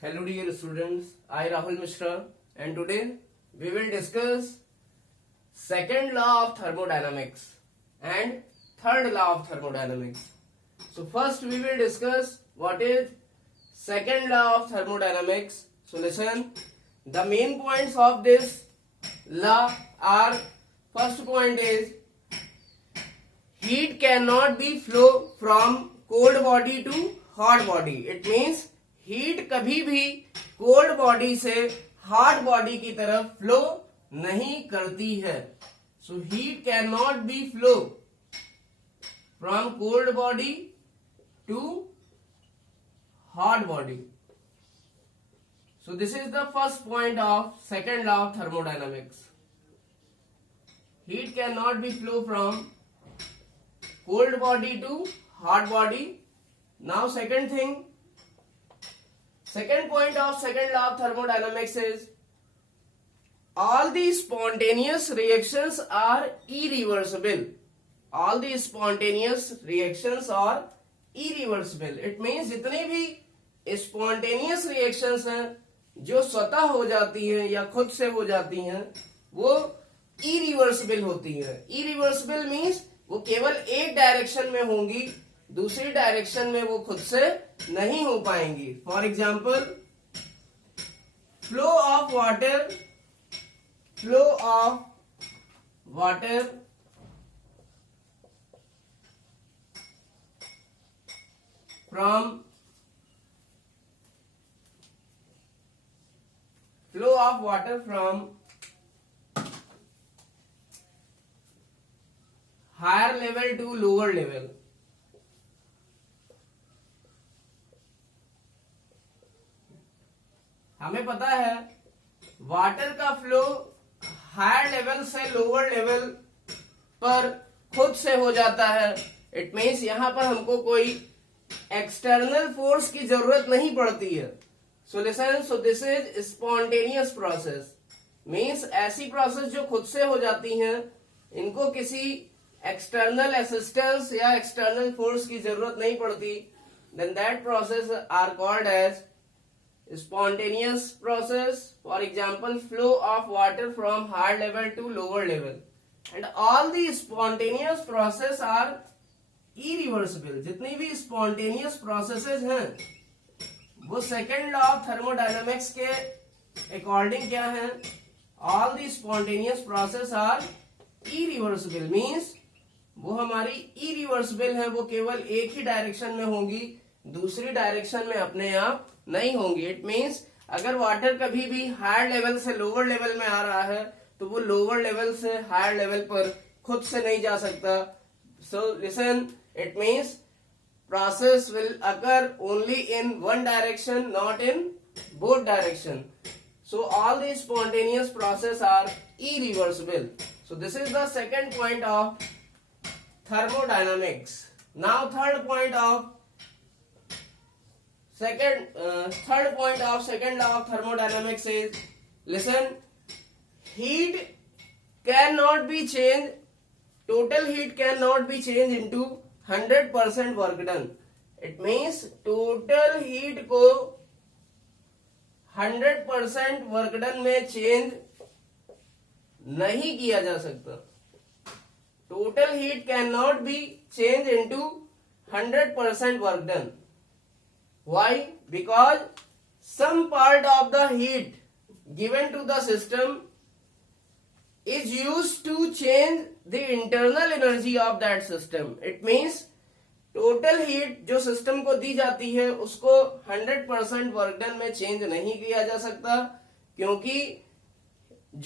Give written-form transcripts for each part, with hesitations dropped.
Hello dear students, I Rahul Mishra and today we will discuss second law of thermodynamics and third law of thermodynamics. So first we will discuss what is second law of thermodynamics. So listen, the main points of this law are, first point is heat cannot be flow from cold body to hot body. It means heat कभी भी cold body से hot body की तरफ flow नहीं करती है. So heat can not be flow from cold body to hot body. So this is the first point of second law of thermodynamics. Heat can not be flow from cold body to hot body. Now second thing, second point of second law of thermodynamics is all the spontaneous reactions are irreversible. All the spontaneous reactions are irreversible. It means जितनी भी spontaneous reactions हैं जो स्वतः हो जाती हैं या खुद से हो जाती हैं वो irreversible होती हैं. Irreversible means वो केवल एक डायरेक्शन में होंगी, दूसरी डायरेक्शन में वो खुद से नहीं हो पाएंगी. For example flow of water from higher level to lower level. हमें पता है वाटर का फ्लो हायर लेवल से लोअर लेवल पर खुद से हो जाता है. इट मीन्स यहां पर हमको कोई एक्सटर्नल फोर्स की जरूरत नहीं पड़ती है. So listen, so this is spontaneous process. Means ऐसी प्रोसेस जो खुद से हो जाती हैं, इनको किसी एक्सटर्नल असिस्टेंस या एक्सटर्नल फोर्स की जरूरत नहीं पड़ती. Then that process are called as spontaneous process. For example, flow of water from higher level to lower level. And all the spontaneous process are irreversible. जितनी भी spontaneous processes हैं वो second law of thermodynamics के according क्या हैं? All the spontaneous process are irreversible. Means वो हमारी irreversible है, वो केवल एक ही डायरेक्शन में होंगी, दूसरी डायरेक्शन में अपने आप नहीं होंगी. इट मीन्स अगर वाटर कभी भी हायर लेवल से लोअर लेवल में आ रहा है तो वो लोअर लेवल से हायर लेवल पर खुद से नहीं जा सकता. So listen, it means process will occur only in one direction, not in both direction. So all the spontaneous process are irreversible. So this is the second point of thermodynamics. Now third point of second law of thermodynamics is, listen, heat cannot be changed, total heat cannot be changed into 100% work done. It means total heat को 100% work done में change नहीं किया जा सकता. Total heat can not B change into 100% work done. Why? Because some part of the heat given to the system is used to change the internal energy of that system. It means total heat जो system को दी जाती है उसको 100% work done में change नहीं किया जा सकता, क्योंकि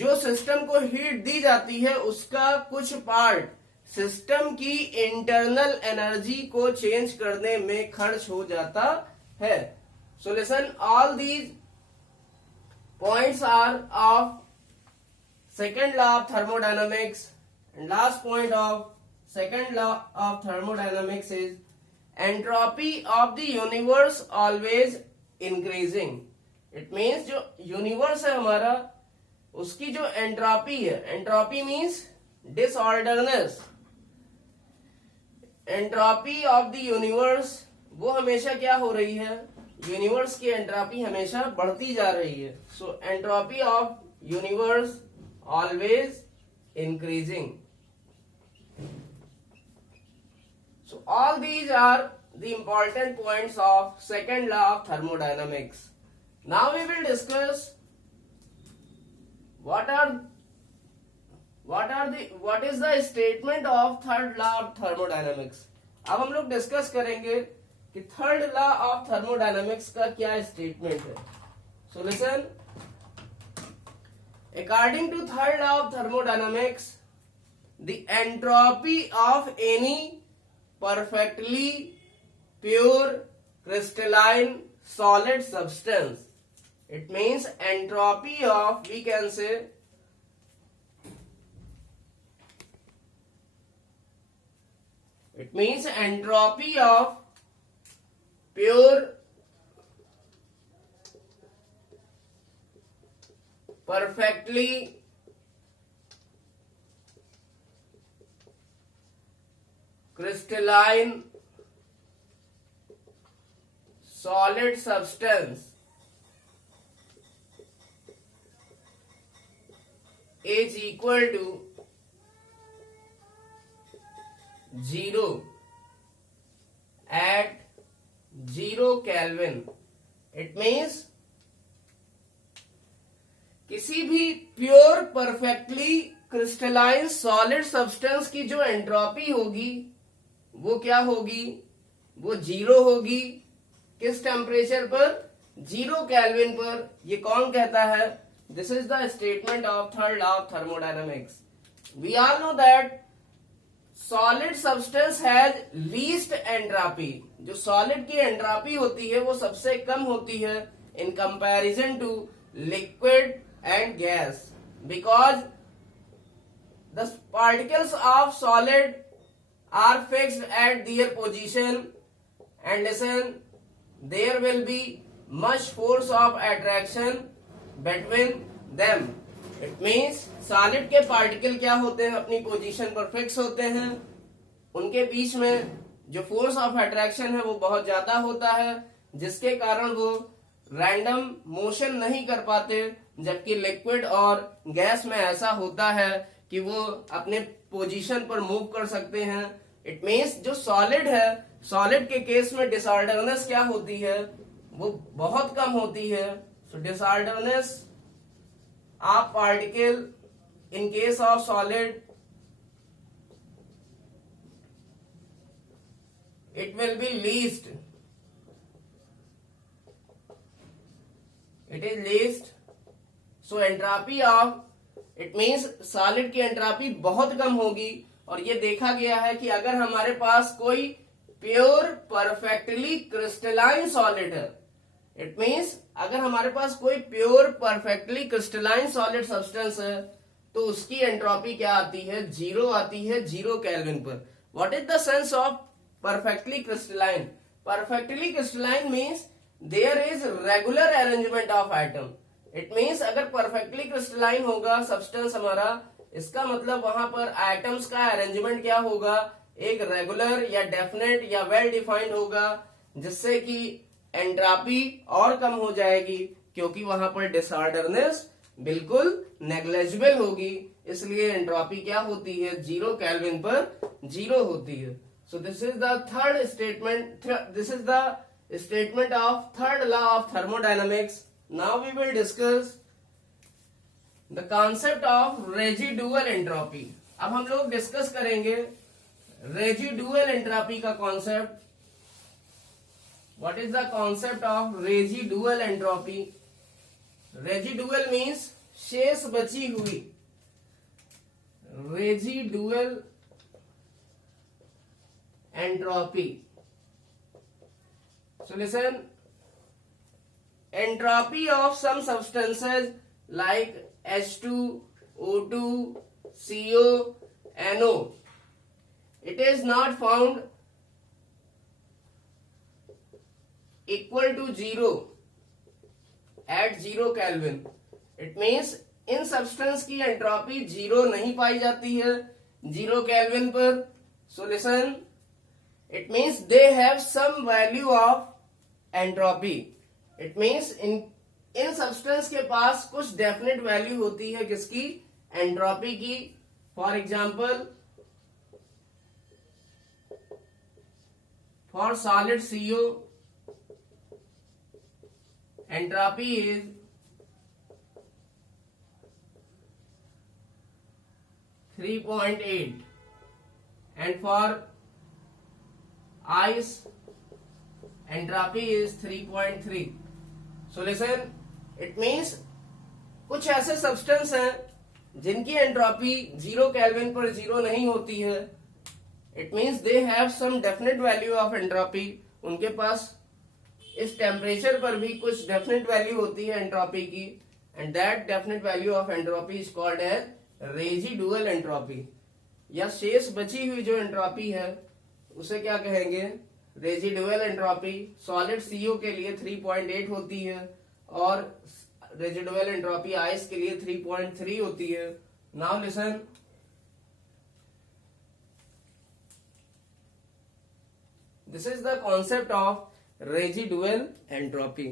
जो सिस्टम को हीट दी जाती है उसका कुछ पार्ट सिस्टम की इंटरनल एनर्जी को चेंज करने में खर्च हो जाता है. So listen, all these points are of second law of thermodynamics. And last point of second law of thermodynamics is entropy of the universe always increasing. It means जो universe है हमारा उसकी जो एंट्रोपी है, entropy means disorderness, entropy of the universe वो हमेशा क्या हो रही है, यूनिवर्स की एंट्रोपी हमेशा बढ़ती जा रही है. So entropy of universe always increasing. So all these are the important points of second law of thermodynamics. Now we will discuss what is the statement of third law of thermodynamics. अब हम लोग discuss करेंगे कि third law of thermodynamics का क्या statement है. So listen, according to third law of thermodynamics, the entropy of any perfectly pure crystalline solid substance, it means entropy of, we can say, it means entropy of pure perfectly crystalline solid substance is equal to 0 at 0 Kelvin. It means किसी भी pure perfectly crystalline solid substance की जो entropy होगी वो क्या होगी, वो 0 होगी. किस टेम्परेचर पर, 0 केल्विन पर. ये कौन कहता है? This is the statement of third law of thermodynamics. We all know that solid substance has least entropy. जो सॉलिड की एंट्रोपी होती है वो सबसे कम होती है in comparison to liquid and gas, because the particles of solid are fixed at their position, and listen, there will be much force of attraction between them. It means solid के particle क्या होते हैं, अपनी position पर fix होते हैं. उनके बीच में जो फोर्स ऑफ अट्रैक्शन है वो बहुत ज्यादा होता है, जिसके कारण वो रैंडम मोशन नहीं कर पाते. जबकि लिक्विड और गैस में ऐसा होता है कि वो अपने पोजीशन पर मूव कर सकते हैं. इट मीन्स जो सॉलिड है, सॉलिड के केस में डिसऑर्डरनेस क्या होती है, वो बहुत कम होती है. So disorderness of particle in case of solid, it will be least. It is least. So entropy of, it means solid की एंट्रोपी बहुत कम होगी. और ये देखा गया है कि अगर हमारे पास कोई प्योर परफेक्टली क्रिस्टलाइन सॉलिड है, इट मीन्स अगर हमारे पास कोई pure perfectly crystalline solid substance है तो उसकी एंट्रोपी क्या आती है, 0 आती है 0 केल्विन पर. What is the sense of perfectly crystalline? Perfectly crystalline means there is regular arrangement of atom. It means अगर perfectly crystalline होगा सब्सटेंस हमारा, इसका मतलब वहां पर एटम्स का अरेंजमेंट क्या होगा, एक रेगुलर या डेफिनेट या वेल डिफाइंड होगा, जिससे कि एंट्रोपी और कम हो जाएगी, क्योंकि वहां पर डिसऑर्डरनेस बिल्कुल नेग्लेजिबल होगी. इसलिए एंट्रोपी क्या होती है, 0 केल्विन पर 0 होती है. So this is the third statement. This is the statement of third law of thermodynamics. Now we will discuss the concept of residual entropy. अब हम लोग डिस्कस करेंगे residual entropy का concept. What is the concept of residual entropy? Residual means शेष बची हुई. Residual entropy. So listen, entropy of some substances like H2, O2, CO, NO, it is not found equal to 0 at 0 Kelvin. It means in substance की entropy 0 नहीं पाई जाती है 0 kelvin पर. So listen, it means they have some value of entropy. It means in substance के पास कुछ definite value होती है किसकी, एंट्रोपी की. For example for solid CO entropy is 3.8 and for ice entropy is 3.3. So listen, it means कुछ ऐसे substance हैं जिनकी एंट्रोपी 0 केल्विन पर 0 नहीं होती है. It means they have some definite value of entropy. उनके पास इस टेम्परेचर पर भी कुछ डेफिनेट वैल्यू होती है एंट्रोपी की, and that definite value of entropy is called as residual entropy. या शेष बची हुई जो एंट्रोपी है उसे क्या कहेंगे, रेजिडुअल एंट्रोपी. सॉलिड CO के लिए 3.8 होती है और रेजिडुअल एंट्रोपी आइस के लिए 3.3 होती है. Now listen, this is the concept of residual entropy.